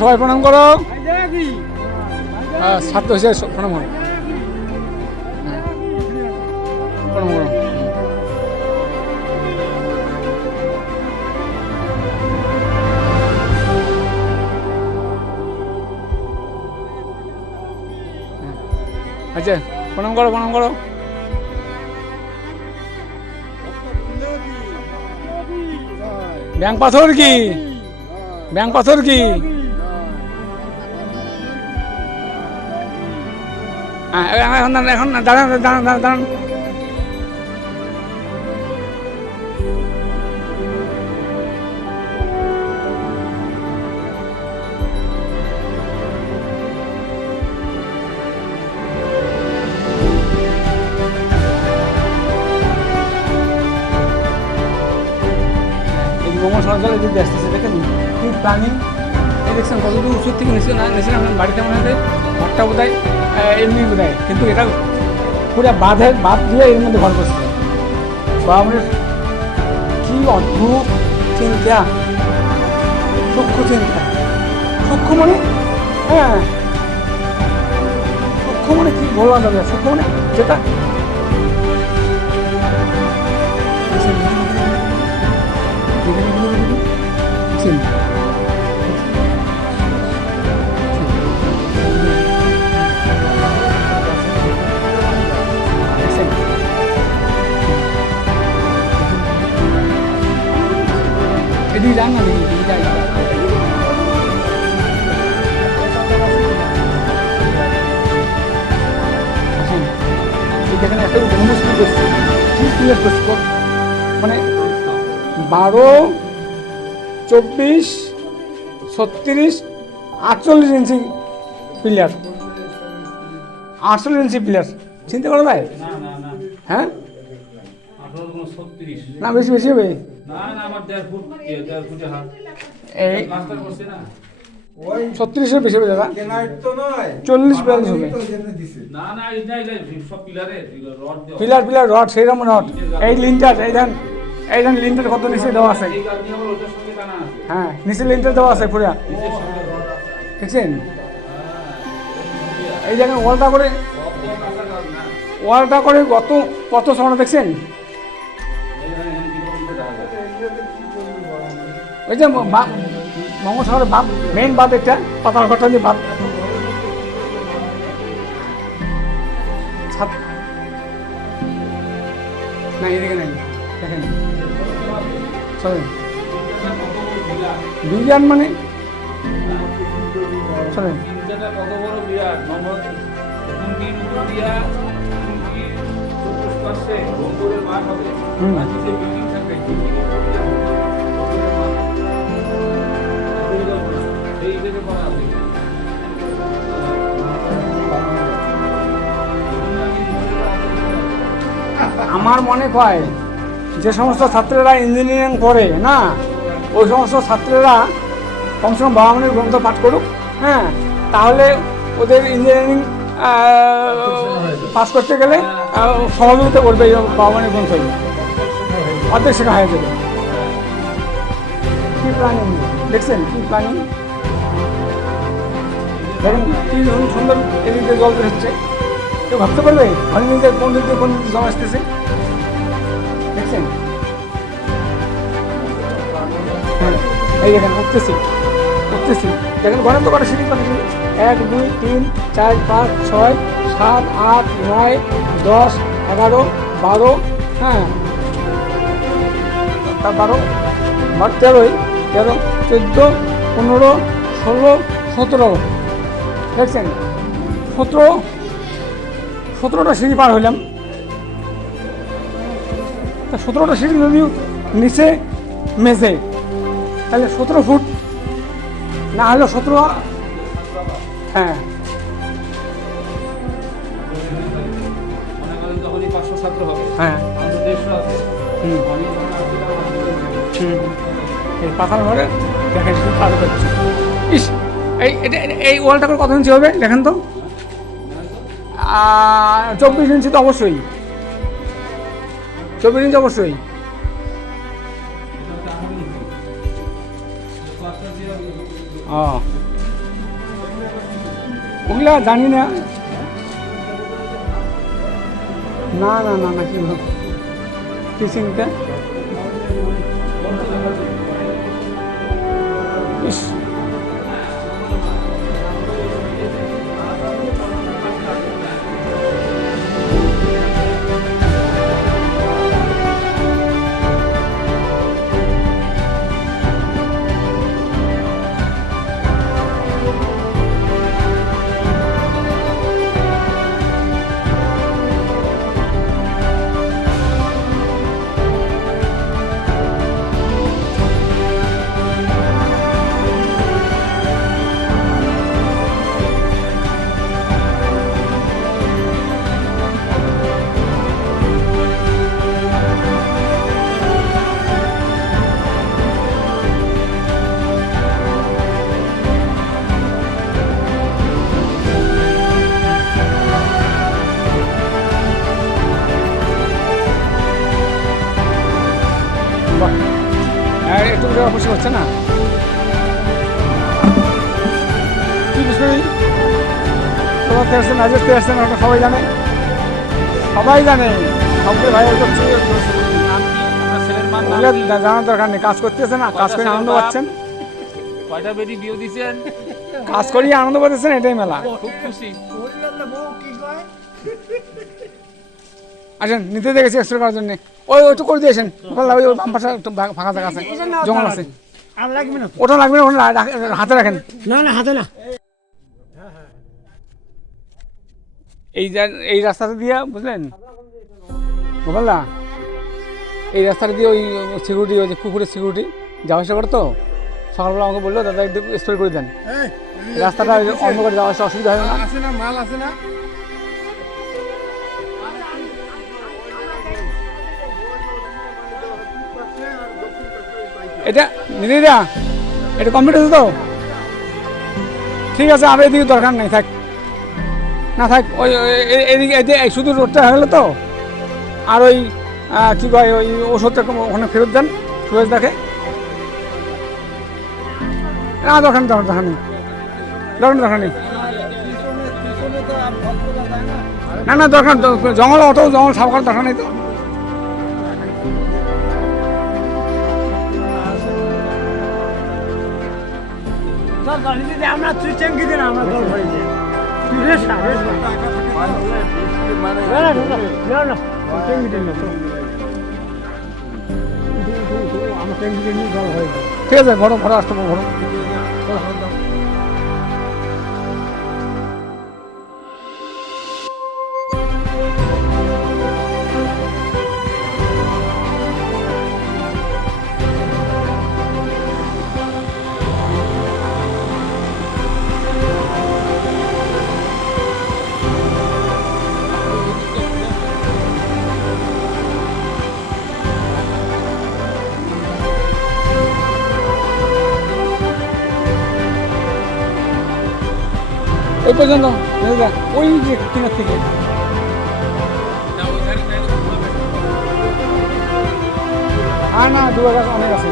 সবাই প্রণাম করো। হ্যাঁ ছাত্র হিসেবে প্রণাম করো। প্রণাম করো। হ্যাঁ। আচ্ছা প্রণাম করো প্রণাম করো। ব্যাংক পাথর কি? ব্যাংক পাথর কি? এখন এখন দাঁড়ান দাঁড়ান দাঁড়ান দাঁড়ান এই মোমো সরকার এই যে আসতেছে, দেখেন কি কতদূর উঁচুর থেকে নিচে না? নিচে আমরা বাড়িতে মনে হয় ঘরটা বোধ হয় এমনি বোধ কিন্তু এটা পুরো বাঁধ দিয়ে এর মধ্যে ঘর করছে। বাবরের কি অদ্ভুত চিন্তা। সূক্ষ্ম চিন্তা। সূক্ষ্ম মানে? হ্যাঁ। সূক্ষ্ম মানে কি? বলা যাবে সূক্ষ্ম মানে যেটা দেখছেন কর। মানে বারো চব্বিশ ছত্রিশ আটচল্লিশ ইঞ্চি প্লেয়ার আটচল্লিশ ইঞ্চি প্লেয়ার চিন্তা করো ভাই? হ্যাঁ? না বেশি বেশি হবে। এই ছত্রিশের বেশি হবে দাদা কেনার তো নয় চল্লিশ বিয়াল্লিশ হবে সব পিলারে রড পিলার পিলার রড সেইরকম রড এই লিনটার এই ধান এই ধান লিনটার কত নিচে দেওয়া আছে হ্যাঁ নিচে লিনটার দেওয়া আছে পুরা দেখছেন এই জায়গায় ওয়ালটা করে ওয়ালটা করে কত কত সময় দেখছেন ওই যে মঙ্গলসাগরের বাপ মেইন বাপ একটা পাতার ঘরটা যে বাপ ছাদ না এদিকে নাই, দেখেন। মানে? তিনটা আমার মনে হয় যে সমস্ত ছাত্রেরা ইঞ্জিনিয়ারিং পড়ে না? ওই সমস্ত ছাত্রেরা কমসে কম বাবামণির গ্রন্থ পাঠ করুক হ্যাঁ? তাহলে ওদের ইঞ্জিনিয়ারিং পাস করতে গেলে সহযোগিতা করবে এই বাবামণির গ্রন্থ। অর্ধেক শেখা হয়ে যাবে। কী প্ল্যানিং দেখছেন কী প্ল্যানিং দেখেন কী সুন্দর এদিকে জল বেরোচ্ছে। কেউ ভাবতে পারবে? আমি নিজের কোন দিক দিয়ে কোন দিক দিয়ে জল আসতেছে? দেখছেন? হ্যাঁ এই দেখেন, উঠতেছি উঠতেছি। দেখেন, ঘরের তো কটা সিঁড়ি কটা এক, দুই, তিন, চার, পাঁচ, ছয়, সাত, আট, নয়, দশ, এগারো, বারো হ্যাঁ। বারো বারো তেরোই, তেরো, চোদ্দ, পনেরো ষোলো সতেরো। দেখছেন? সতেরো সতেরোটা সিঁড়ি পার হইলাম। তা সতেরোটা সিঁড়ি যদিও নিচে মেঝে তাহলে সতেরো ফুট। না হলে সতেরো হ্যাঁ। হ্যাঁ। হুম। এই পাখার ঘরে দেখেন শুধু পার করছে ইস, এই এটা এই ওয়ালটা করে কত ইঞ্চি হবে? দেখেন তো। চব্বিশ ইঞ্চি তো অবশ্যই। চব্বিশ ইঞ্চি অবশ্যই। ও। ওগুলা জানি না। না না না না, কি ফিশিংটা ইস একটু করে হচ্ছে না? কি সবাই জানে। সবাই জানে। সবাই ভাই করছে? জানার দরকার নেই কাজ করতেছে না কাজ করে আনন্দ পাচ্ছেন। কয়টা বেটি বিয়ে কাজ করিয়ে আনন্দ পাচ্ছেন এটাই মেলা। খুব খুশি। আসেন নিতে দেখেছি এক্সপ্রে করার জন্য। ওই ওইটু করে দিয়েছেন। ওই বাম পাশে একটু ফাঁকা জায়গা আছে। জঙ্গল আছে। আর লাগবে না ওটা লাগবে না ওখানে রাখ- হাতে রাখেন। না না হাতে না। এই যা- এই রাস্তাটা দিয়ে বুঝলেন? গোপাল্লা এই রাস্তাটা দিয়ে ওই সিকিউরিটি ওই যে কুকুরের সিকিউরিটি যাওয়া আসা করে তো সকালবেলা আমাকে বলল দাদা একটু স্প্রে করে দেন। রাস্তাটা ওই যে অন্য করে যাওয়া আসা অসুবিধা আছে না মাল আছে না? এটা নিদিদা, এটা কমপ্লিট হয়েছে তো? ঠিক আছে, আর এদিকে দরকার নেই, থাক। না, থাক, ওই এদিকে এই শুধু রোডটা গেলো তো? আর ওই কি কয়, ওই ওষুধটা ওখানে ফেরত দেন সুরেশ দেখে। না, দরকার দরকার দরকার নেই। দরকার দরকার নেই। না না, দরকার জঙ্গল অত জঙ্গল সাফ করার দরকার নেই তো। চল। আমরা চেঙ্গি দিন দল হয়ে যাই ঠিক আছে ঘর ঘরে আসতে ঘরে এই পর্যন্ত বুঝলে? ওই যে কিনার থেকে হ্যাঁ না দু গাছ অনেক আছে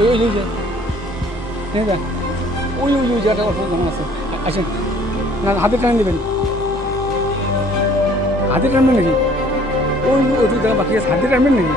ওই ওই যে এই যে ওই ওই ওই জায়গাটা অল্প জানা আছে। আসেন। না হাতে টান দেবেন হাতে টানবেন নাকি? ওই ওই জায়গা বাকি আছে। হাতে টানবেন নাকি?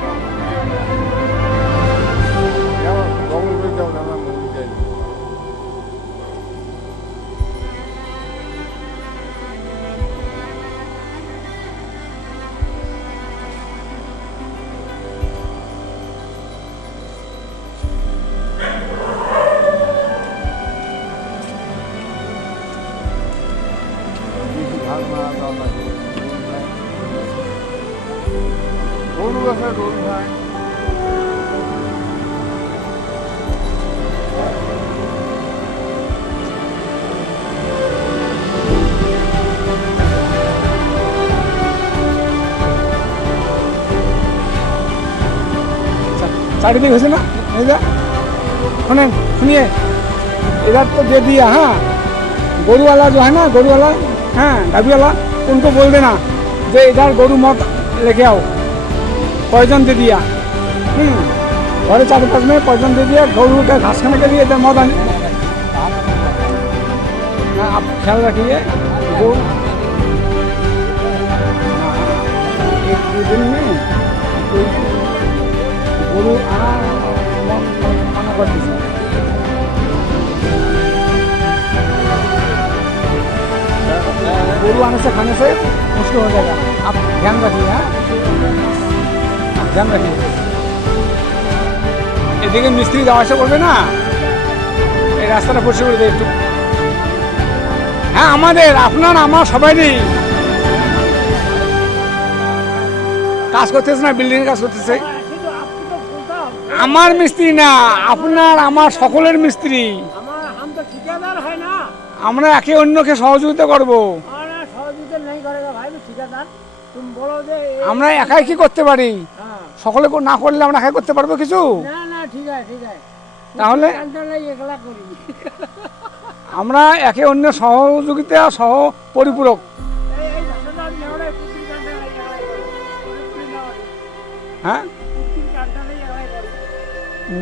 গরু আছে গরু ভাই চারিদিক হয়েছে না? এইটা শোনেন, শুনিয়ে। এবার তো দিয়ে দিয়া হ্যাঁ? গরুওয়ালা যে হয় না, গরুওয়ালা गोरू वाला हाँ डबी वाला उनको बोल देना जो इधर गोरू मत लेके आओ पॉइजन दे दिया हम्म घरे चार पास में पॉइजन दे दिया गोरू का घास खाने के लिए इधर मत आने हाँ, आप ख्याल रखिए जो हाँ, एक दो दिन में कोई গরু আনা ম- ম- মানা করে দিছে गरु आने से खाने से मुश्किल हो जाएगा आप ध्यान रखिए हाँ आप ध्यान रखिए এদিকে মিস্ত্রি যাওয়া আসা করবে না এই রাস্তাটা পরিষ্কার করে দেয় একটু হ্যাঁ আমাদের আপনার আমার সবাইরই কাজ করতেছে না বিল্ডিং কাজ করতেছে কিন্তু আপনি তো বলতে হবে আমার মিস্ত্রি না আপনার আমার সকলের মিস্ত্রি আমার हम तो ठेकेदार है ना আমরা একে অন্যকে সহযোগিতা করব আমরা একাই কি করতে পারি? হ্যাঁ। সকলে না করলে আমরা একাই করতে পারব কিছু? না না ঠিক আছে ঠিক আছে। তাহলে আমরা একে অন্য সহযোগিতা সহ পরিপূরক। হ্যাঁ।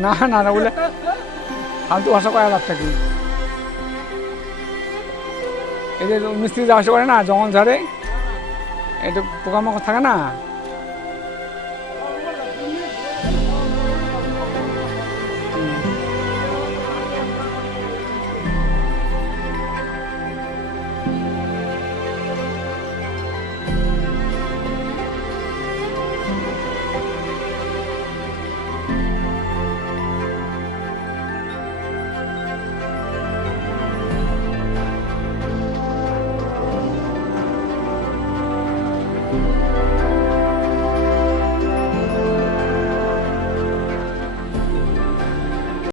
না না না বলে ফালতু ভাষা করা লাভটা কি? এই যে মিস্ত্রি যাওয়া আসা করে না জঙ্গল ঝাড়ে। একটু পোকামাকড় থাকে না?